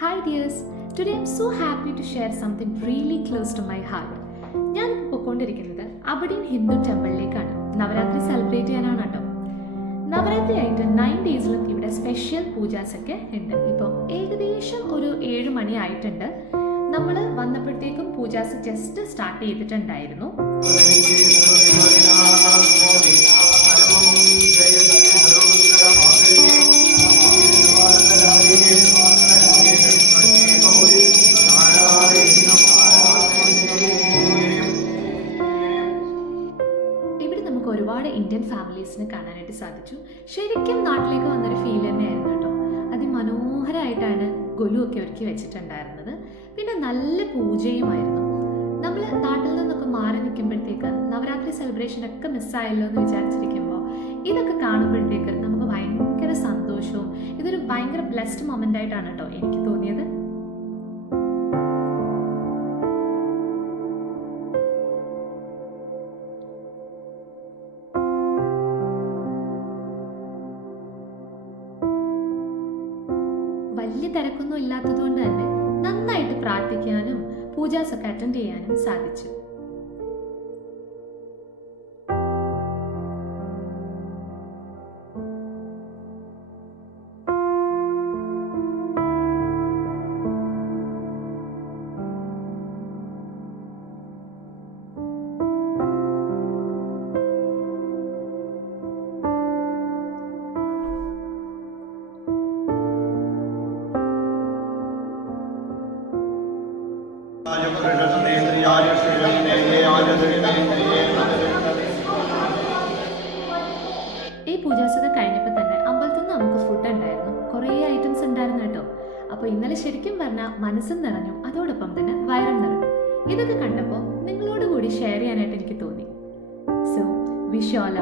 Hi dears, today I'm so happy to share something really close to my heart. ഞാൻ പോയിക്കൊണ്ടിരിക്കുന്നത് അബഡീൻ Hindu ടെമ്പിളിലേക്കാണ്. Navaratri celebrate ചെയ്യാനാണ് കേട്ടോ. നവരാത്രി ആയിട്ട് 9 ഡേയ്സിലും ഇവിടെ സ്പെഷ്യൽ പൂജാസ് ഒക്കെ ഉണ്ട്. ഇപ്പോൾ ഏകദേശം ഒരു 7 മണി ആയിട്ടുണ്ട്. നമ്മൾ വന്നപ്പോഴത്തേക്കും പൂജാസ് ജസ്റ്റ് സ്റ്റാർട്ട് ചെയ്തിട്ടുണ്ടായിരുന്നു. ഒരുപാട് ഇന്ത്യൻ ഫാമിലീസിനെ കാണാനായിട്ട് സാധിച്ചു. ശരിക്കും നാട്ടിലേക്ക് വന്നൊരു ഫീൽ തന്നെയായിരുന്നു കേട്ടോ. അതിമനോഹരമായിട്ടാണ് ഗൊലു ഒക്കെ ഒരുക്കി വെച്ചിട്ടുണ്ടായിരുന്നത്. പിന്നെ നല്ല പൂജയുമായിരുന്നു. നമ്മൾ നാട്ടിൽ നിന്നൊക്കെ മാറി നിൽക്കുമ്പോഴത്തേക്ക് നവരാത്രി സെലിബ്രേഷൻ ഒക്കെ മിസ്സായല്ലോ എന്ന് വിചാരിച്ചിരിക്കുമ്പോൾ ഇതൊക്കെ കാണുമ്പോഴത്തേക്ക് നമുക്ക് ഭയങ്കര സന്തോഷവും ഇതൊരു ഭയങ്കര ബ്ലെസ്ഡ് മൊമെൻ്റ് ആയിട്ടാണ് കേട്ടോ എനിക്ക് തോന്നിയത്. വലിയ തിരക്കൊന്നും ഇല്ലാത്തതുകൊണ്ട് തന്നെ നന്നായിട്ട് പ്രാർത്ഥിക്കാനും പൂജാസ് ഒക്കെ അറ്റൻഡ് ചെയ്യാനും സാധിച്ചു. ഈ പൂജാസൊക്കെ കഴിഞ്ഞപ്പോൾ തന്നെ അമ്പലത്തിൽ നിന്ന് നമുക്ക് ഫുഡ് ഉണ്ടായിരുന്നു. കുറേ ഐറ്റംസ് ഉണ്ടായിരുന്നു കേട്ടോ. അപ്പോൾ ഇന്നലെ ശരിക്കും പറഞ്ഞാൽ മനസ്സും നിറഞ്ഞു, അതോടൊപ്പം തന്നെ വയറും നിറഞ്ഞു. ഇതൊക്കെ കണ്ടപ്പോൾ നിങ്ങളോട് കൂടി ഷെയർ ചെയ്യാനായിട്ട് എനിക്ക് തോന്നി. So wish you all